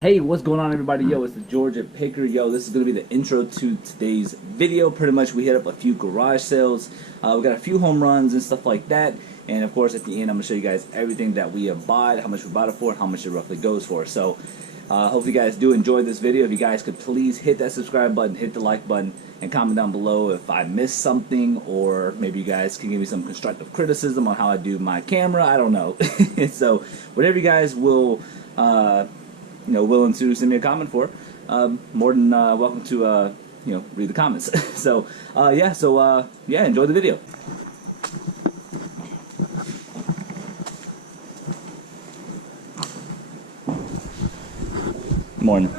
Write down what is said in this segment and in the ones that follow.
Hey, what's going on, everybody? Yo, it's the Georgia Picker. Yo, this is going to be the intro to today's video. Pretty much, we hit up a few garage sales. We got a few home runs and stuff like that. And, of course, at the end, I'm going to show you guys everything that we have bought, how much we bought it for, how much it roughly goes for. So, hope you guys do enjoy this video. If you guys could please hit that subscribe button, hit the like button, and comment down below if I missed something, or maybe you guys can give me some constructive criticism on how I do my camera. I don't know. So, whatever you guys will... willing to send me a comment for, more than welcome to, read the comments. So, enjoy the video. Morning.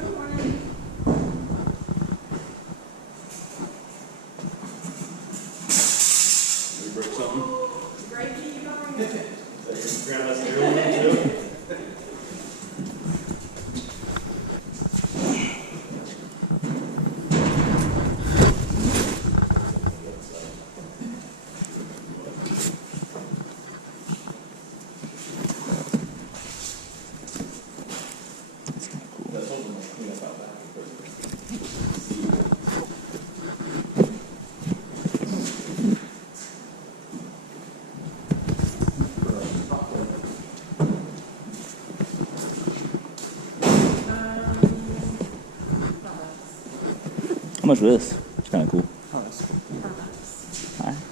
How much for this? It's kind of cool. Oh, that's cool.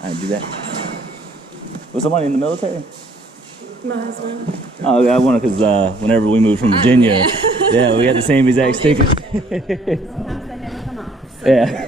I do that. Was somebody in the military? My husband. Oh, I wonder because whenever we moved from Virginia, yeah, we had the same exact sticker. Sometimes they never come off. So. Yeah.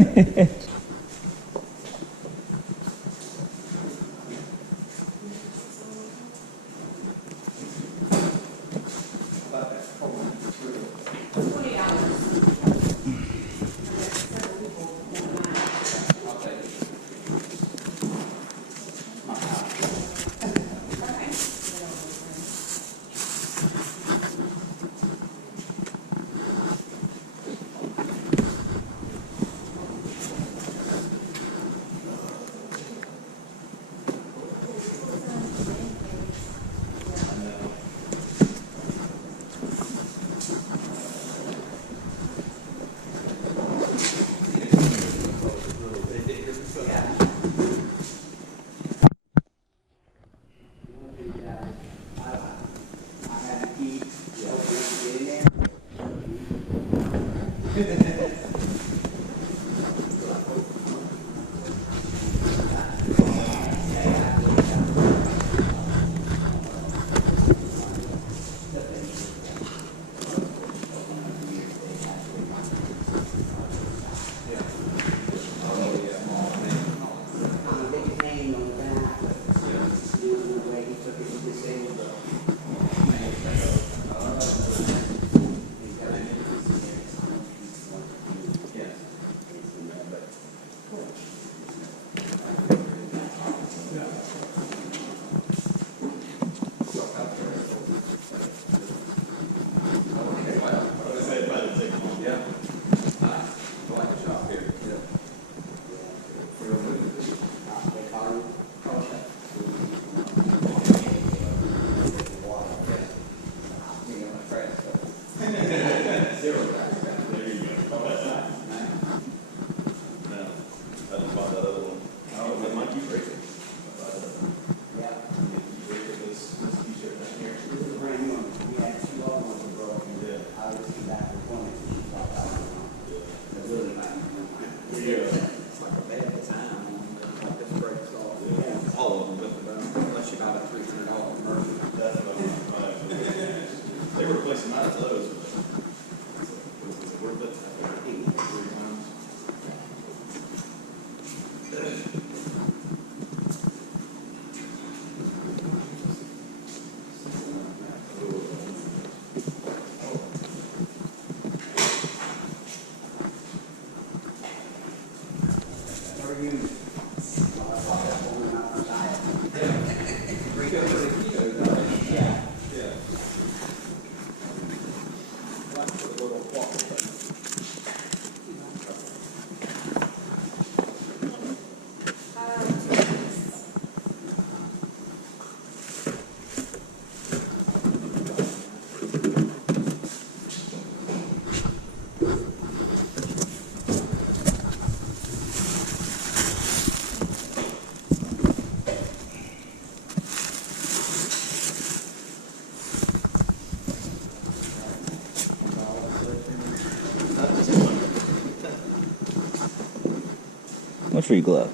What's for your glove?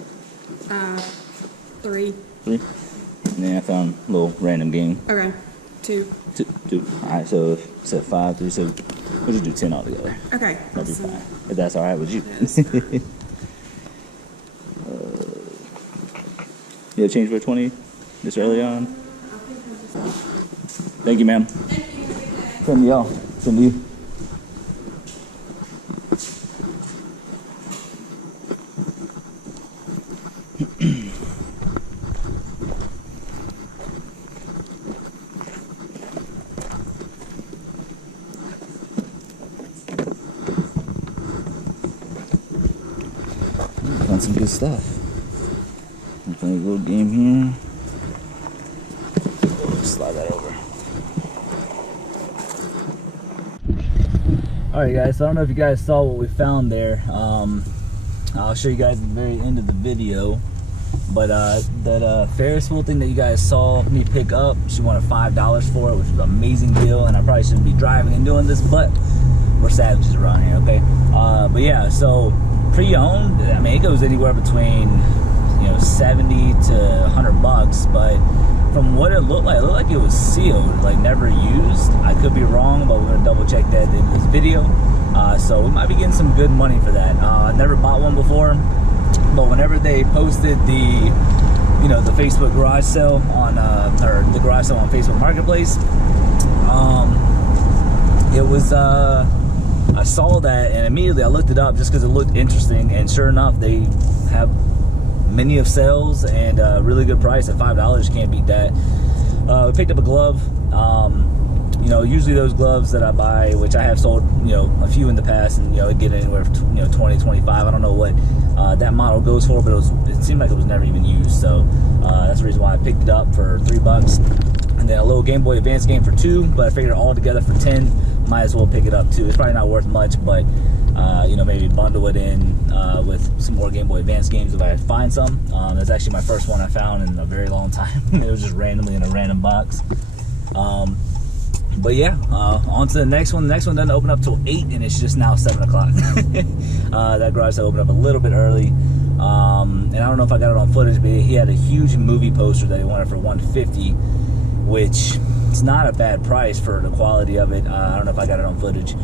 3. 3? And then I found a little random game. Okay. 2. 2. Alright, so if it said 5, 3, so we'll just do 10 altogether. Okay. That'd be Awesome. fine. If that's alright with you. Yes. You have change for 20 this early on? Thank you, ma'am. Thank you. Send to y'all. Send to you. Found some good stuff. I'm playing a little game here. Slide that over. Alright guys, so I don't know if you guys saw what we found there. I'll show you guys at the very end of the video. But that Ferris wheel thing that you guys saw me pick up, she wanted $5 for it, which was an amazing deal. And I probably shouldn't be driving and doing this, but we're savages around here, okay? But yeah, so pre-owned, I mean, it goes anywhere between, you know, 70 to 100 bucks, but from what it looked like it was sealed, like never used. I could be wrong, but we're gonna double check that in this video. So we might be getting some good money for that. I never bought one before, but whenever they posted the, you know, the Facebook garage sale on, or the garage sale on Facebook Marketplace, it was, I saw that and immediately I looked it up just because it looked interesting, and sure enough, they have many of sales and a really good price at $5. Can't beat that. We picked up a glove. You know, usually those gloves that I buy, which I have sold, you know, a few in the past, and you know, it get anywhere from, you know, 20, 25. I don't know what that model goes for, but it seemed like it was never even used. So that's the reason why I picked it up for $3, and then a little Game Boy Advance game for $2. But I figured all together for 10, might as well pick it up too. It's probably not worth much, but you know, maybe bundle it in with some more Game Boy Advance games if I find some. That's actually my first one I found in a very long time. It was just randomly in a random box. But yeah, on to the next one. The next one doesn't open up till 8, and it's just now 7 o'clock. That garage sale opened up a little bit early. And I don't know if I got it on footage, but he had a huge movie poster that he wanted for $150, which it's not a bad price for the quality of it. I don't know if I got it on footage.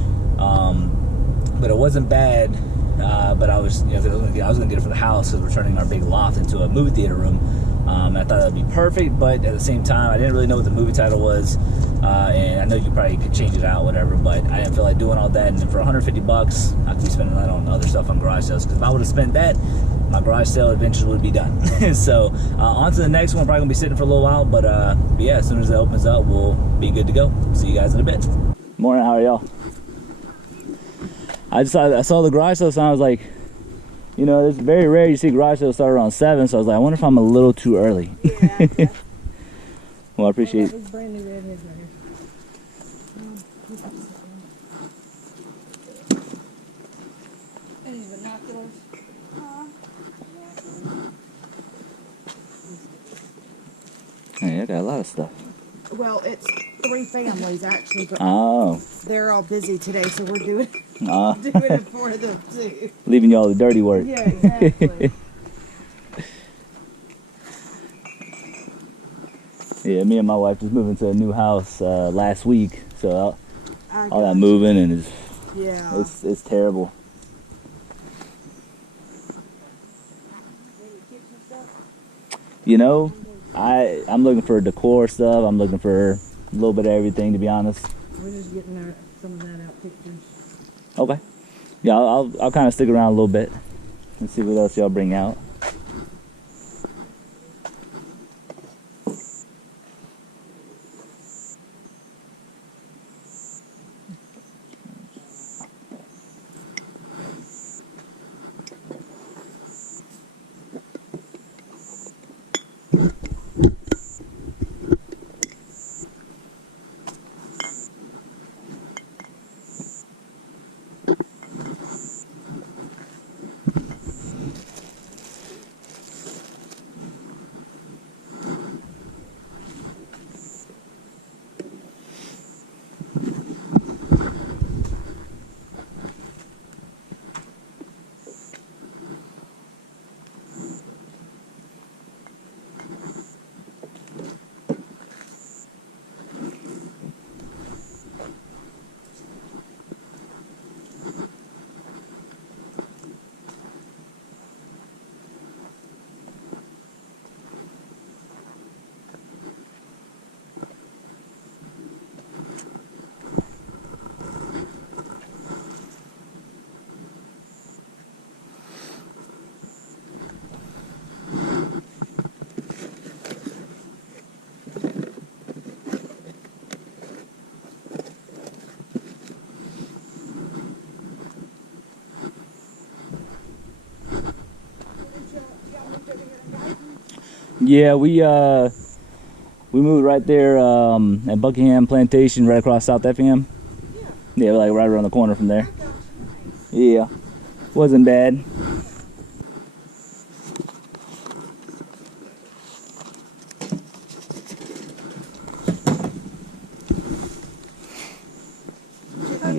But it wasn't bad. But I was, you know, I was gonna get it for the house because we're turning our big loft into a movie theater room. I thought that would be perfect, but at the same time, I didn't really know what the movie title was, and I know you probably could change it out, whatever. But I didn't feel like doing all that, and for 150 bucks, I could be spending that on other stuff on garage sales. Because if I would have spent that, my garage sale adventures would be done. So on to the next one. Probably gonna be sitting for a little while, but yeah, as soon as it opens up, we'll be good to go. See you guys in a bit. Morning, how are y'all? I saw the garage sale sign. I was like, you know, it's very rare you see garage sales start around 7, so I was like, I wonder if I'm a little too early. Yeah. Well, I appreciate it. That was brand new red hairs right here. Any binoculars? Hey, I got a lot of stuff. Well, it's 3 families actually, but Oh. they're all busy today, so we're doing it for them too. Leaving y'all the dirty work. Yeah, exactly. Yeah, me and my wife just moved into a new house last week, so all that got moving and Yeah. it's terrible. You know, I'm looking for decor stuff. I'm looking for a little bit of everything, to be honest. We're just getting some of that out pictures. Okay. Yeah, I'll kind of stick around a little bit and see what else y'all bring out. Yeah, we moved right there at Buckingham Plantation, right across South Effingham. Yeah, like right around the corner from there. Yeah, wasn't bad.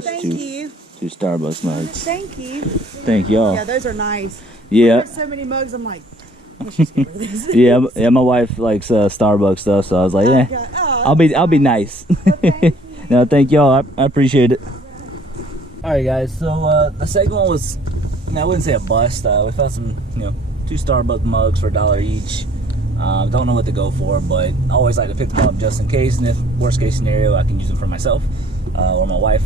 Thank you. Two Starbucks mugs. Thank you. Thank y'all. Yeah, those are nice. Yeah. There's so many mugs. I'm like, let's just get rid of this. Yeah, my wife likes Starbucks stuff, so I was like, yeah, I'll be nice. No, thank y'all. I appreciate it. All right, guys. So the second one was, I wouldn't say a bust. We found some, two Starbucks mugs for $1 each. Don't know what to go for, but I always like to pick them up just in case, and if worst case scenario, I can use them for myself or my wife.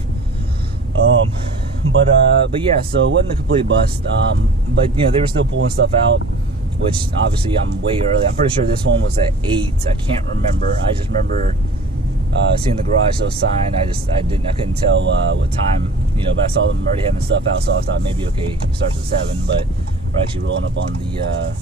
But yeah, so it wasn't a complete bust. But they were still pulling stuff out, which obviously I'm way early. I'm pretty sure this one was at 8. I can't remember. I just remember seeing the garage sale sign. I couldn't tell what time, but I saw them already having stuff out, so I thought maybe okay, it starts at 7. But we're actually rolling up on the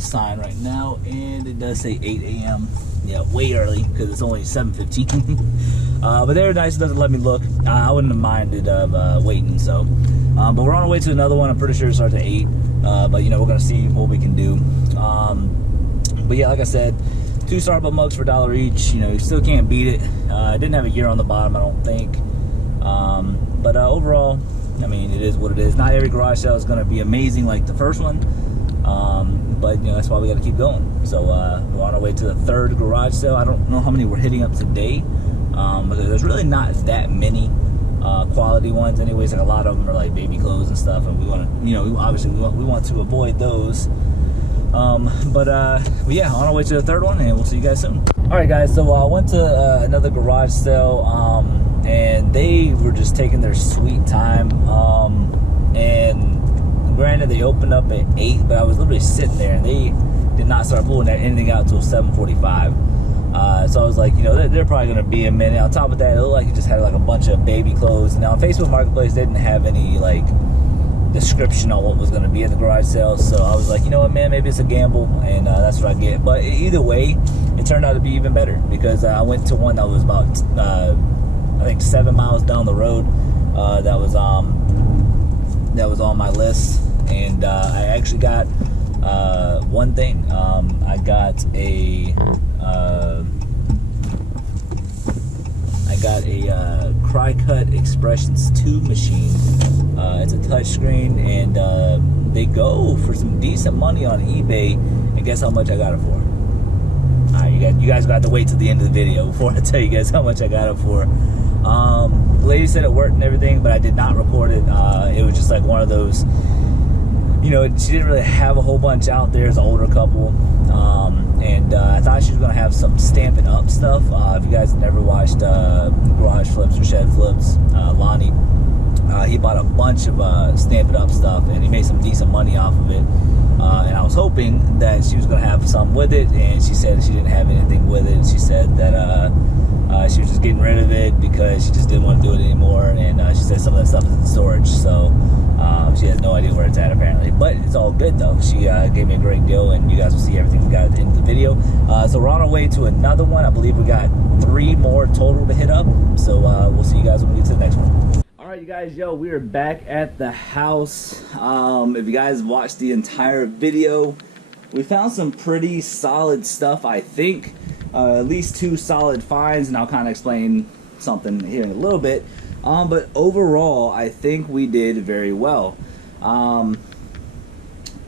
sign right now, and it does say 8 a.m. Yeah, way early because it's only 7:15. But they were nice enough to let me look. I wouldn't have minded of waiting. So, but we're on our way to another one. I'm pretty sure it starts at 8. But we're gonna see what we can do. But yeah, like I said, 2 Starbucks mugs for $1 each. You still can't beat it. It didn't have a year on the bottom, I don't think. But overall, I mean, it is what it is. Not every garage sale is gonna be amazing like the first one. But that's why we got to keep going. So we're on our way to the 3rd garage sale. I don't know how many we're hitting up today, because there's really not that many quality ones. Anyways, like a lot of them are like baby clothes and stuff, and we want to, obviously we want to avoid those. But yeah, on our way to the 3rd one, and we'll see you guys soon. All right, guys. So I went to another garage sale, and they were just taking their sweet time, and granted, they opened up at 8, but I was literally sitting there, and they did not start pulling anything out until 7:45. So I was like, they're probably going to be a minute. On top of that, it looked like it just had like a bunch of baby clothes. Now, on Facebook Marketplace, they didn't have any like description on what was going to be at the garage sale. So I was like, you know what, man, maybe it's a gamble, and that's what I get. But either way, it turned out to be even better because I went to one that was about, I think 7 miles down the road. That was on my list, and I actually got one thing. I got a Cry-Cut Expressions 2 machine. It's a touchscreen, and they go for some decent money on eBay. And guess how much I got it for? Alright, you guys got to wait till the end of the video before I tell you guys how much I got it for. The lady said it worked and everything, but I did not record it. It was just like one of those, she didn't really have a whole bunch out there. It's an older couple, and I thought she was gonna have some Stampin' Up stuff. If you guys have never watched Garage Flips or Shed Flips, Lonnie, he bought a bunch of Stampin' Up stuff, and he made some decent money off of it. And I was hoping that she was gonna have some with it, and she said she didn't have anything with it. She said that she was just getting rid of it because she just didn't want to do it anymore, and she said some of that stuff is in storage, so she has no idea where it's at apparently. But it's all good though. She gave me a great deal, and you guys will see everything we got at the end of the video. So we're on our way to another one. I believe we got 3 more total to hit up, so we'll see you guys when we get to the next one. Alright, you guys, we are back at the house. If you guys watched the entire video, we found some pretty solid stuff, I think. At least 2 solid finds, and I'll kind of explain something here in a little bit. But overall, I think we did very well. And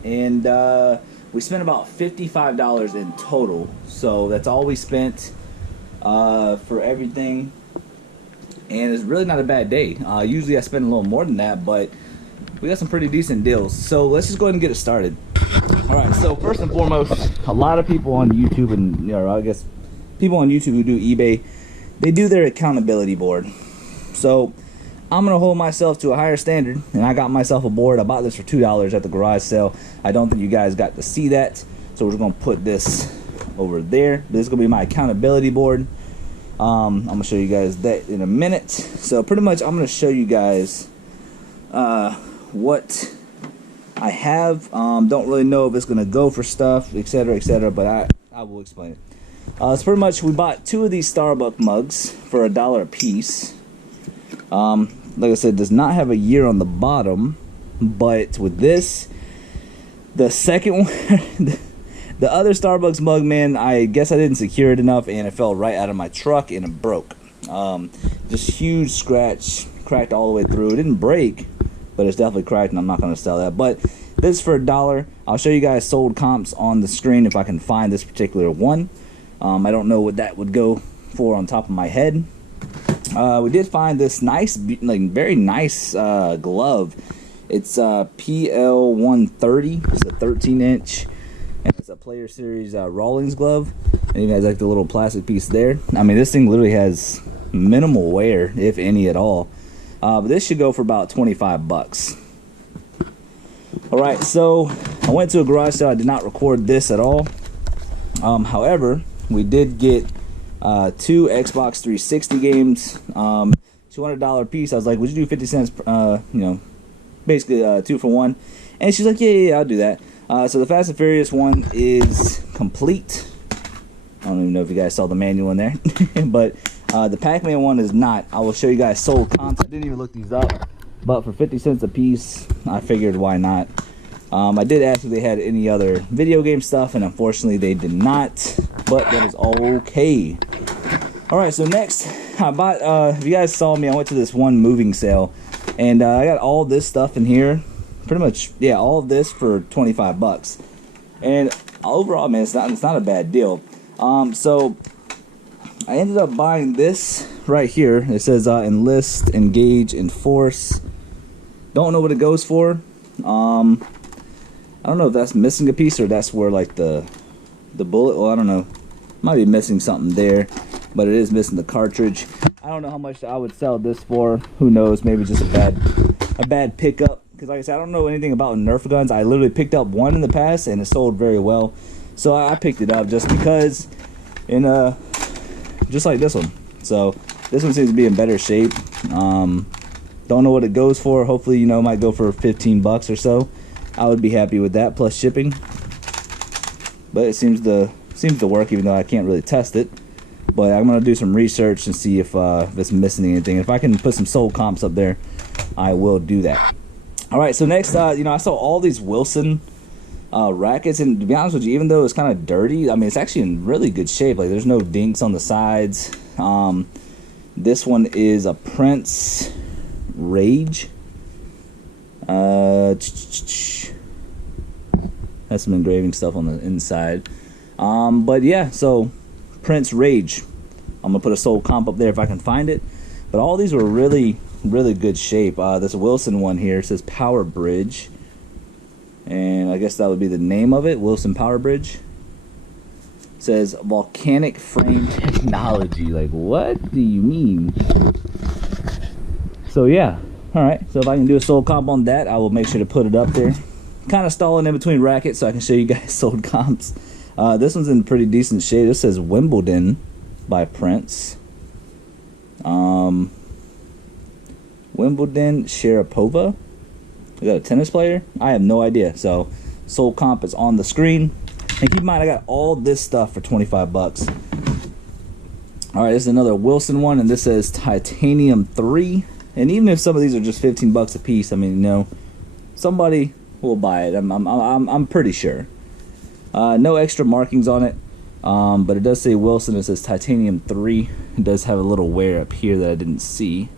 we spent about $55 in total. So that's all we spent for everything. And it's really not a bad day. Usually I spend a little more than that, but we got some pretty decent deals. So let's just go ahead and get it started. Alright, so first and foremost, a lot of people on YouTube, and I guess people on YouTube who do eBay, they do their accountability board. So I'm gonna hold myself to a higher standard, and I got myself a board. I bought this for $2 at the garage sale. I don't think you guys got to see that, so we're just gonna put this over there. But this is gonna be my accountability board. I'm gonna show you guys that in a minute. So pretty much I'm gonna show you guys what I have. Don't really know if it's gonna go for stuff, etc., but I will explain it. So pretty much, we bought 2 of these Starbucks mugs for $1 a piece. Like I said, does not have a year on the bottom, but with this, the second one, the other Starbucks mug, man, I guess I didn't secure it enough, and it fell right out of my truck, and it broke. Just huge scratch, cracked all the way through. It didn't break, but it's definitely cracked, and I'm not going to sell that. But this is for $1. I'll show you guys sold comps on the screen if I can find this particular one. I don't know what that would go for on top of my head. We did find this nice, like very nice glove. It's PL130. It's a 13-inch, and it's a Player Series Rawlings glove. And it has like the little plastic piece there. I mean, this thing literally has minimal wear, if any at all. But this should go for about 25 bucks. All right, so I went to a garage sale. I did not record this at all. However, we did get 2 Xbox 360 games, $200 piece. I was like, would you do 50 cents, you know, basically 2 for 1? And she's like, yeah, I'll do that. So the Fast and Furious one is complete. I don't even know if you guys saw the manual in there. But the Pac-Man one is not. I will show you guys sold comps. I didn't even look these up. But for 50 cents a piece, I figured why not. I did ask if they had any other video game stuff, and unfortunately they did not. But that is okay. Alright, so next, I bought, if you guys saw me, I went to this one moving sale. And I got all this stuff in here. Pretty much, yeah, all of this for 25 bucks. And overall, man, it's not a bad deal. So I ended up buying this right here. It says enlist, engage, enforce. Don't know what it goes for. I don't know if that's missing a piece or that's where like the bullet. Well, I don't know. Might be missing something there, but it is missing the cartridge. I don't know how much I would sell this for. Who knows? Maybe just a bad pickup. Because like I said, I don't know anything about Nerf guns. I literally picked up one in the past and it sold very well. So I picked it up just because, and just like this one. So this one seems to be in better shape. Don't know what it goes for. Hopefully, you know, it might go for 15 bucks or so. I would be happy with that plus shipping. But it seems to work, even though I can't really test it. But I'm gonna do some research and see if it's missing anything. If I can put some sold comps up there, I will do that. All right. So next, you know, I saw all these Wilson rackets, and to be honest with you, even though it's kind of dirty, I mean, it's actually in really good shape. Like, there's no dinks on the sides. This one is a Prince Rage. Has some engraving stuff on the inside. But yeah, so Prince Rage. I'm gonna put a sold comp up there if I can find it. But all these were really good shape. This Wilson one here says Power Bridge, and I guess that would be the name of it. Wilson Power Bridge. It says volcanic frame technology. Like, what do you mean? So yeah. Alright, so if I can do a sold comp on that, I will make sure to put it up there. Kind of stalling in between rackets so I can show you guys sold comps. This one's in pretty decent shape. This says Wimbledon by Prince. Wimbledon Sharapova. Is that a tennis player? I have no idea. So sold comp is on the screen. And keep in mind, I got all this stuff for 25 bucks. Alright, this is another Wilson one, and this says Titanium 3. And even if some of these are just 15 bucks a piece, I mean, you know, somebody will buy it. I'm pretty sure. No extra markings on it, but it does say Wilson. It says Titanium 3. It does have a little wear up here that I didn't see.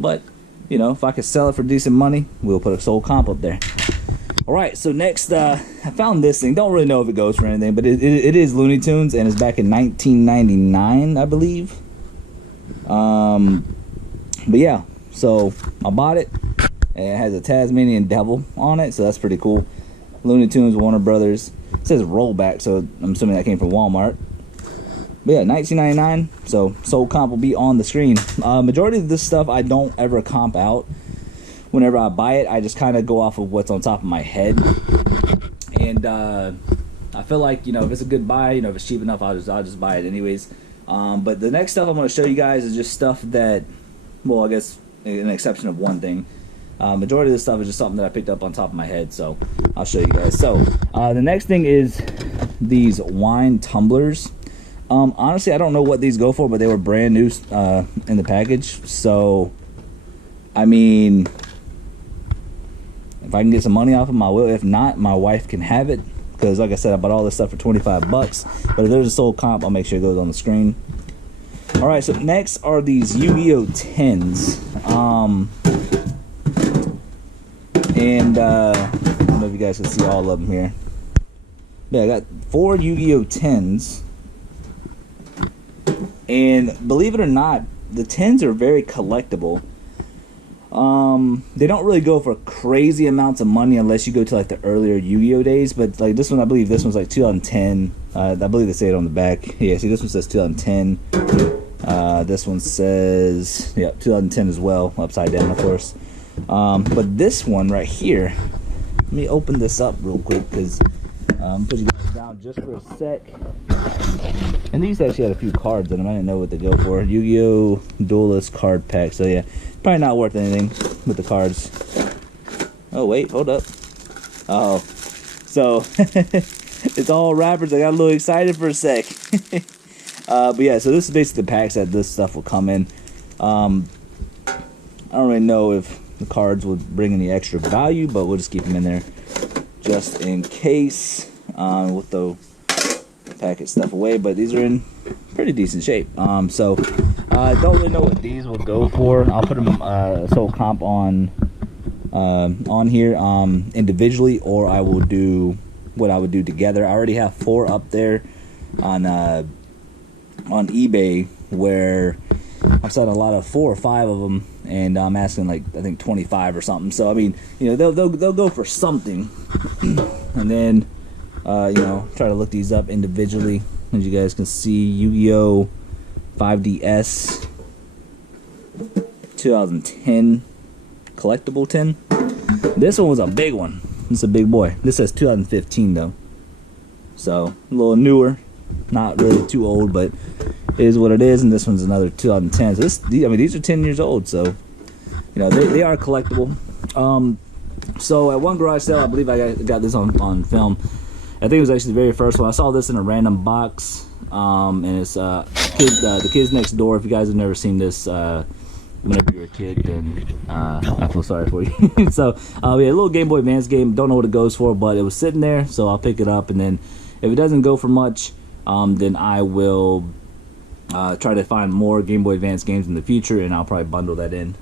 But, you know, if I could sell it for decent money, we'll put a sold comp up there. Alright, so next, I found this thing. Don't really know if it goes for anything, but it is Looney Tunes, and it's back in 1999, I believe. But yeah. So I bought it, and it has a Tasmanian devil on it, so that's pretty cool. Looney Tunes, Warner Brothers. It says rollback, so I'm assuming that came from Walmart. But yeah, $19.99. So sold comp will be on the screen. Majority of this stuff I don't ever comp out. Whenever I buy it, I just kind of go off of what's on top of my head. And I feel like, you know, if it's a good buy, you know, if it's cheap enough, I'll just buy it anyways. But the next stuff I'm going to show you guys is just stuff that, well, I guess an exception of one thing. Majority of this stuff is just something that I picked up on top of my head, so I'll show you guys. So the next thing is these wine tumblers. Honestly, I don't know what these go for, but they were brand new in the package. So, I mean, if I can get some money off of them, I will. If not, my wife can have it, because like I said, I bought all this stuff for 25 bucks. But if there's a sold comp, I'll make sure it goes on the screen. All right, so next are these Yu-Gi-Oh! Tins. And I don't know if you guys can see all of them here. Yeah, I got 4 Yu-Gi-Oh! Tins. And believe it or not, the tins are very collectible. They don't really go for crazy amounts of money unless you go to like the earlier Yu-Gi-Oh! Days. But like this one, I believe this one's like 2010. I believe they say it on the back. Yeah, see, this one says 2010. This one says, yeah, 2010 as well, upside down, of course. But this one right here, let me open this up real quick, because put you guys down just for a sec. And these actually had a few cards in them. I didn't know what they go for. Yu-Gi-Oh! Duelist card pack. So yeah, probably not worth anything with the cards. Oh wait, hold up. Oh, so it's all wrappers. I got a little excited for a sec. But yeah, so this is basically the packs that this stuff will come in. I don't really know if the cards would bring any extra value, but we'll just keep them in there just in case. With the packet stuff away, but these are in pretty decent shape. So I don't really know what these will go for. I'll put them sold comp on here individually, or I will do what I would do together. I already have 4 up there on eBay, where I'm selling a lot of 4 or 5 of them, and I'm asking like I think 25 or something. So I mean, you know, they'll go for something, and then you know, try to look these up individually. As you guys can see, Yu-Gi-Oh! 5DS 2010 collectible tin. This one was a big one. This is a big boy. This says 2015 though, so a little newer, not really too old, but it is what it is. And this one's another 2010. So this, I mean, these are 10 years old, so you know they are collectible. So at one garage sale, I believe I got this on film. I think it was actually the very first one. I saw this in a random box, and it's The Kids Next Door. If you guys have never seen this, whenever you're a kid, then I feel sorry for you. So yeah, a little Game Boy Advance game. Don't know what it goes for, but it was sitting there, so I'll pick it up. And then if it doesn't go for much, then I will try to find more Game Boy Advance games in the future, and I'll probably bundle that in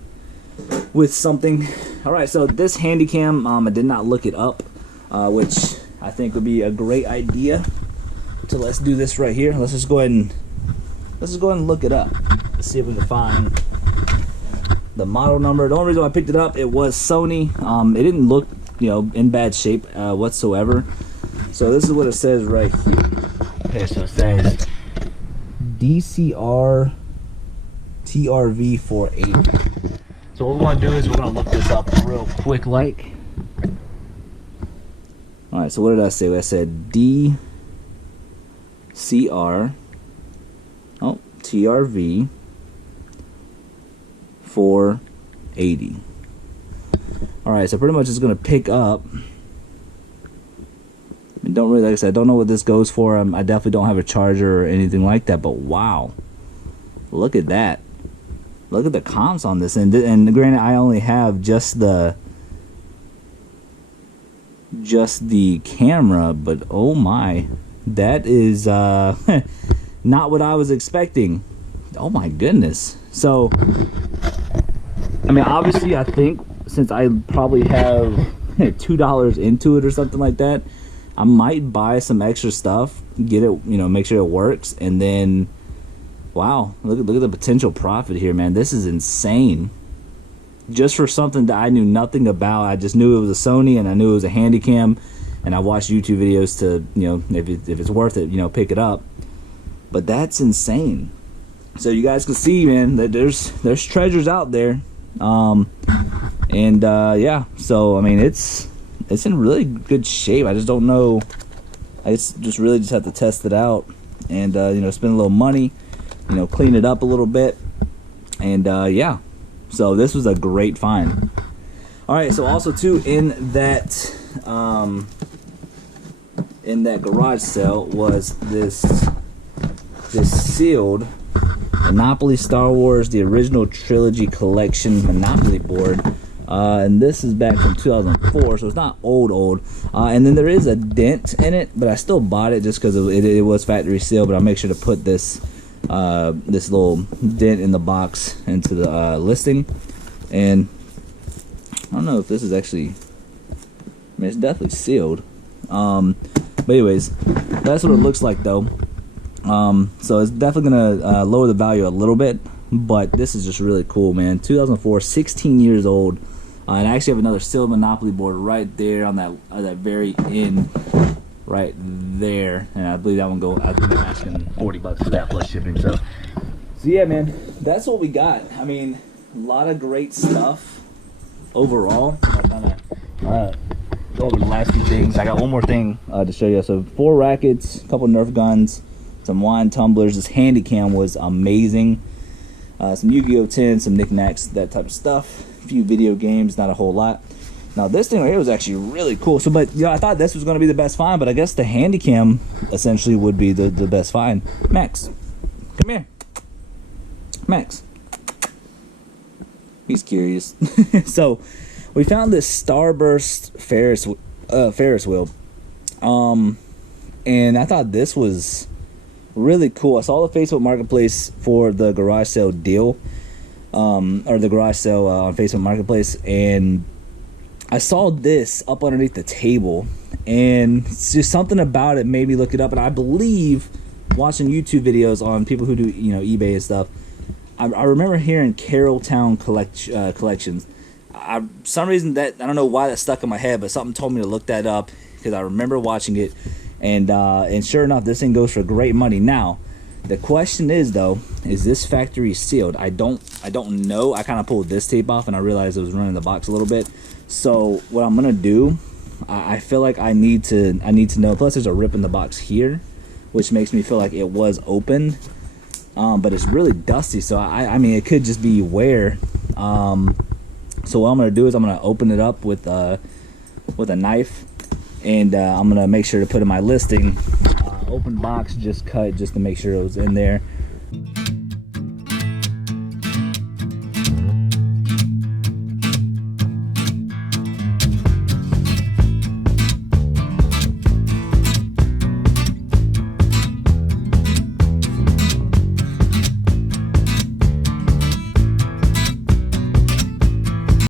with something. All right, so this Handycam, I did not look it up, which I think would be a great idea. So let's do this right here. Let's just go ahead and look it up. Let's see if we can find the model number. The only reason I picked it up, it was Sony. It didn't look, you know, in bad shape whatsoever. So this is what it says right here. Okay, so it says DCR TRV 480. So what we want to do is we're going to look this up real quick, like. Alright, so what did I say? I said DCR TRV 480. Alright, so pretty much it's going to pick up. I don't really, like I said, I don't know what this goes for. I definitely don't have a charger or anything like that, but wow. Look at that. Look at the comps on this. And granted, I only have just the camera, but oh my, that is not what I was expecting. Oh my goodness. So I mean, obviously I think since I probably have $2 into it or something like that, I might buy some extra stuff, get it, you know, make sure it works, and then wow, look at the potential profit here, man. This is insane. Just for something that I knew nothing about. I just knew it was a Sony, and I knew it was a Handycam, and I watched YouTube videos to, you know, if it's worth it, you know, pick it up. But that's insane. So you guys can see, man, that there's treasures out there. Yeah, so I mean, it's in really good shape. I just don't know. I just really have to test it out, and you know, spend a little money, you know, clean it up a little bit, and yeah. So this was a great find. All right, so also too in that garage sale was this sealed Monopoly Star Wars, the original trilogy collection Monopoly board. And this is back from 2004, so it's not old. And then there is a dent in it, but I still bought it just because it was factory sealed. But I'll make sure to put this little dent in the box into the listing. And I don't know if this is actually, I mean, it's definitely sealed. But anyways, that's what it looks like though. So it's definitely gonna lower the value a little bit, but this is just really cool, man. 2004, 16 years old. And I actually have another sealed Monopoly board right there on that very end, right there. And I believe that one I think I'm asking $40 for that plus shipping. So yeah, man, that's what we got. I mean, a lot of great stuff overall. I kind of go over the last few things. I got one more thing to show you. So 4 rackets, a couple Nerf guns, some wine tumblers. This handy cam was amazing. Some Yu-Gi-Oh! 10, some knickknacks, that type of stuff. A few video games, not a whole lot. Now this thing right here was actually really cool. So, but I thought this was going to be the best find, but I guess the handy cam essentially would be the best find. Max, come here. Max. He's curious. So, we found this Starburst Ferris wheel. And I thought this was really cool. I saw the Facebook Marketplace for the garage sale deal, or the garage sale on Facebook Marketplace, and I saw this up underneath the table, and it's just something about it made me look it up. And I believe watching YouTube videos on people who do eBay and stuff, I remember hearing Carrolltown collections. For some reason that I don't know why that stuck in my head, but something told me to look that up because I remember watching it. And sure enough, this thing goes for great money. Now, the question is though, is this factory sealed? I don't know. I kind of pulled this tape off and I realized it was running the box a little bit. So what I'm gonna do, I feel like I need to know. Plus, there's a rip in the box here, which makes me feel like it was open, but it's really dusty. So I mean, it could just be wear. So what I'm gonna do is I'm gonna open it up with a knife. And I'm gonna make sure to put in my listing open box, just cut, just to make sure it was in there.